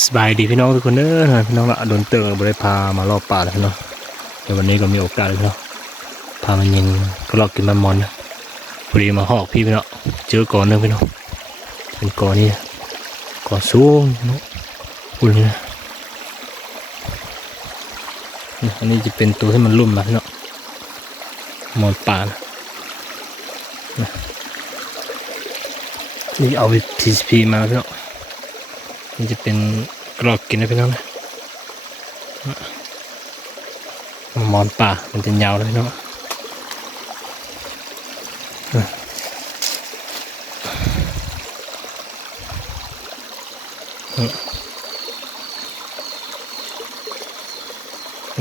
สบายดีพี่น้องทุกคนเด้อพี่น้องละโดนเตอร์บริพามารอบป่าแล้วพี่น้องเดี๋ยววันนี้ก็มีโอกาสเลยพี่น้องพามันยิงก็ลอกกินมันมอนนะพอดีมาหอกพี่น้องเจอก่อนนึงพี่น้องเป็นก่อนนี้ก่อนสูงพี่น้องอุ่นเลยนะอันนี้จะเป็นตัวที่มันลุ่มนะพี่น้องมอนป่านะนี่เอาไป TCP มาพี่น้องมันจะเป็นกรอกกินนะพี่น้องนะมอนป่ามันจะยาวเลยพี่น้อง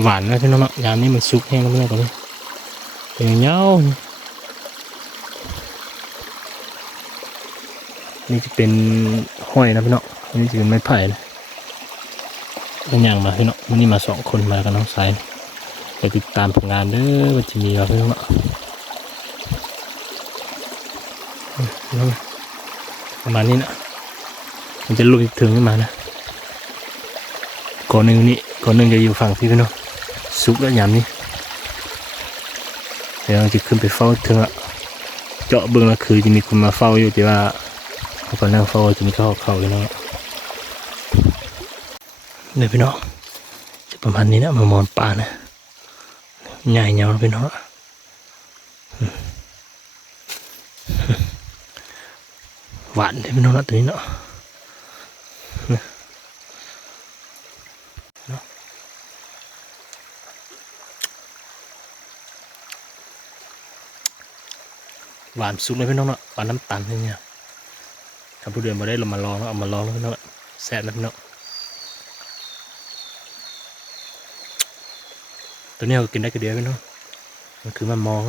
หวานนะพี่น้องยามนี้มันสุกแห้งแล้วพี่น้องตอนนี้เป็นเงานี่จะเป็นห้อยนะพี่น้องนี่จะเป็นไม้ไผ่นะเป็นอย่างมาพี่น้องวันนี้มา2 คนมากับน้องสายไปติดตามผลงานเด้อว่าจะมีอะไรพี่น้องประมาณนี้นะมันจะลุยถึงขึ้นมานะก่อนหนึ่งนี่ก่อนหนึ่งจะอยู่ฝั่งพี่พี่น้องสุกแล้วยามนี้เดี๋ยวเราจะขึ้นไปเฝ้าถึงละเจาะเบื้องละคือจะมีคนมาเฝ้าอยู่แต่ว่าเขาก็นั่งเฝ้าจะมีเขาพี่น้องเนี่ยพี่น้องจะประมาณนี้นะมามอนป่านะใหญ่เงาพี่น้องหวานเลยพี่น้องนะตัวนี้เนาะหวานสุดเลยพี่น้องเนาะหวานน้ำตาลเนี่ยถ้าผู้เดือนมาได้เรามาลองแล้วเอามาลองแล้วพี่น้องแซ่บนะพี่น้องตัวนี้เรากินได้ก็เดียวพี่น้องมันคือมันมอง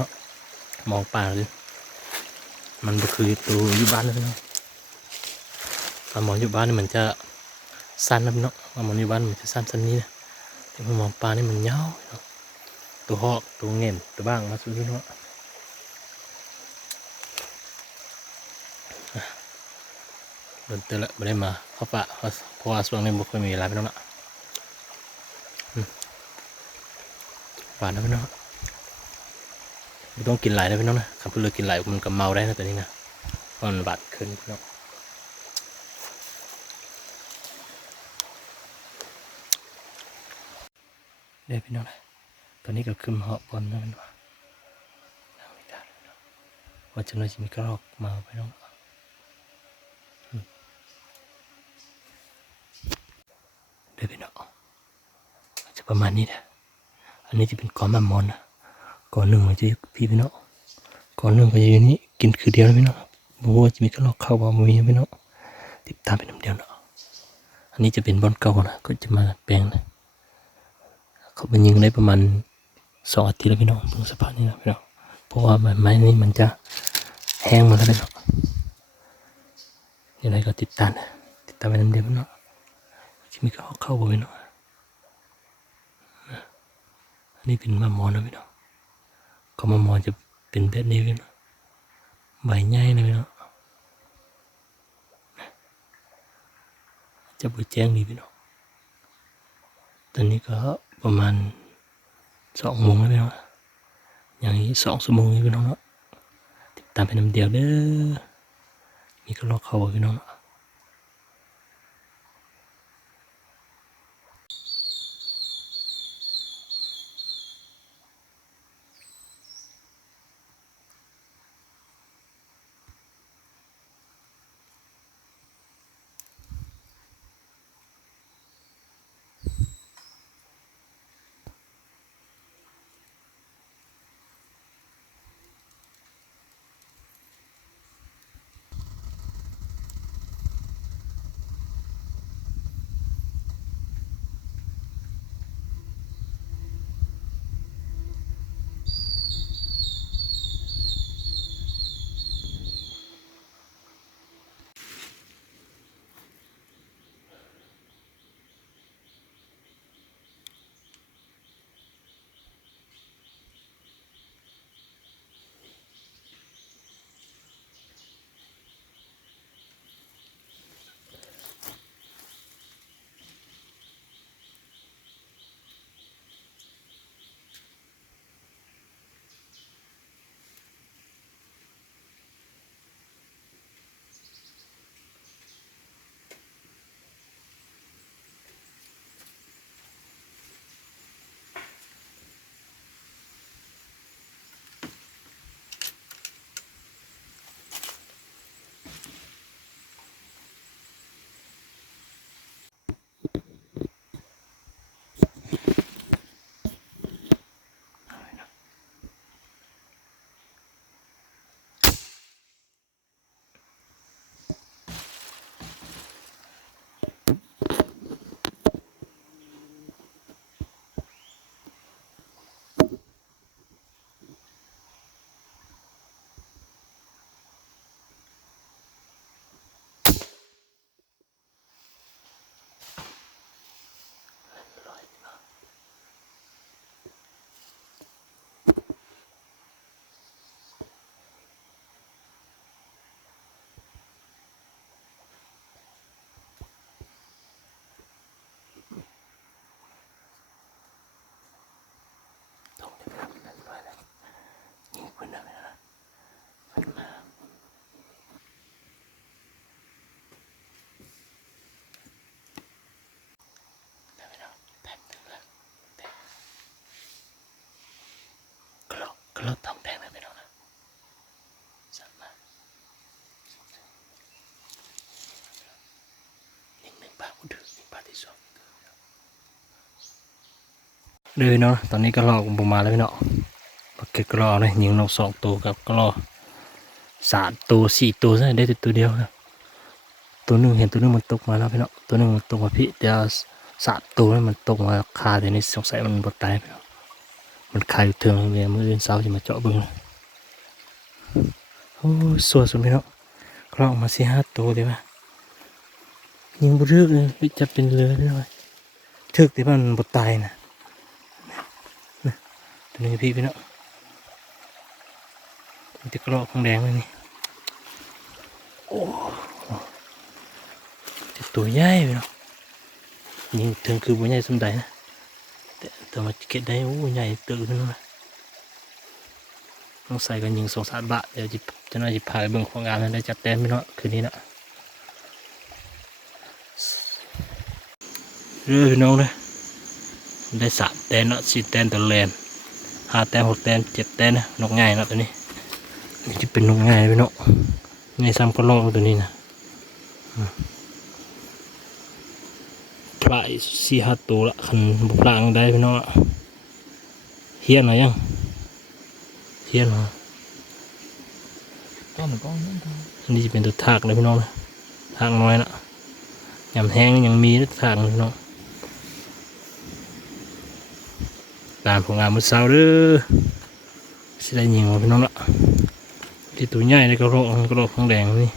มองป่าเลยมันก็คือตัวอยู่บ้านเลยพี่น้องมันมองอยู่บ้านนี่มันจะสั้นนะพี่น้องมันมองอยู่บ้านมันจะสั้นนี้นะแต่มันมองป่านี่มันยาวตัวหอกตัวเงี้ยตัวบ้างมาสุดพี่น้องโดนเตือนละไม่ได้มาเข้าป่าเพราะว่าช่วงนี้บุคคลมีอะไรพี่น้องละหวานนะพี่น้องไม่ต้องกินไหลนะพี่น้องนะคำพูดเลยกินไหลมันก็เมาได้นะตัวนี้นะเพราะมันบาดขึ้นพี่น้องเดี๋ยวพี่น้องนะตอนนี้ก็ขึ้นเหาะบอลนะพี่น้องว่าจะน่าจะมีกระรอกมาพี่น้องเดี๋ยวพี่น้องจะประมาณนี้นะอันนี้จะเป็นก้อนมันมอนนะก้อนหนึ่งมันจะพี่น้องก้อนหนึ่งก็จะอยู่นี้กินคือเดียวนะพี่น้องบอกว่าจะมีกระรอกเข้าบ่มีพี่น้องติดตามเป็นน้ำเดียวเนาะอันนี้จะเป็นบอลเก่านะก็จะมาแปลงนะเขาเป็นยิงได้ประมาณ2 อาทิตย์แล้วพี่น้องเพิ่งสภาพนี้นะพี่น้องเพราะว่าไม้นี้มันจะแห้งหมดแล้วพี่น้องยังไงก็ติดตามเป็นน้ำเดียวพี่น้องจะมีกระรอกเข้าบ่พี่น้องอันนี้เป็นมะมอนนะพี่น้องก็มะมอนจะเป็นแบบนี้พี่น้องใบใหญ่นะพี่น้องจะบดแจ้งดีพี่น้องตอนนี้ก็ประมาณ2 โมงแล้วพี่น้องอย่างนี้2 ชั่วโมงนี่พี่น้องเนาะติดตามเป็นน้ำเดียวเด้อมีก็รอเขาพี่น้อง เด้อพี่น้องตอนนี้ก็รอผมมาแล้วพี่น้องบักเก็ตก็รอเลยยิงนก2 ตัวกับก็รอ3 ตัว4 ตัวซะได้แต่ตัวเดียวครับตัวหนึ่งเห็นตัวหนึงมันตกมาแล้วพี่น้องตัวหนึงมันตกมาพี่เดี๋ยว3 ตัวนั้นมันตกมาคาเดี๋ยวนี้สงสัยมันบดตายพี่น้องมันคาอยู่เทิงเลยมื้ออื่นเช้าจะมาเจาะเบิ่งโอ้สวยสุดพี่น้องคลองมา4-5 ตัวเลยว่ะยิงบ่ถึกเลยจะเป็นเรือพี่น้องถึกแต่ว่ามันบดตายนะตัวนี้พี่น้องมันจะกรอกของแดงเลยนี่โอ้จะตัวใหญ่พี่น้องยิงถึงคือบ่ใหญ่สมใดนะแต่มาเก็บได้โอ้ใหญ่ตื่นขึ้นมาต้องใส่กันยิง2-3 บาทเดี๋ยวจะน่าจะพาไปเบิ่งของงานนั้นได้จัดเต็มพี่น้องคืนนี้นะเรือพี่น้องเลยได้3 แต้มเนาะ4 แต้มตัวแลน5 แต้ม6 แต้ม7 แต้มนะนกง่ายเนาะตัวนี้นี่จะเป็นนกง่ายพี่น้องง่ายซ้ำก็ลอกตัวนี้นะปลาย4-5 ตัวละคันบุกลางได้พี่น้องเฮี้ยนหน่อยยังเฮี้ยนหน่อยอันนี้จะเป็นตัวทากเลยพี่น้องทากน้อยนะยำแห้งยังมีทากพี่น้องตามผลงานมือเช้าเด้อสิได้ยิงมาพี่น้องละที่ตัวใหญ่เลยกระโหลกข้างแดงนี่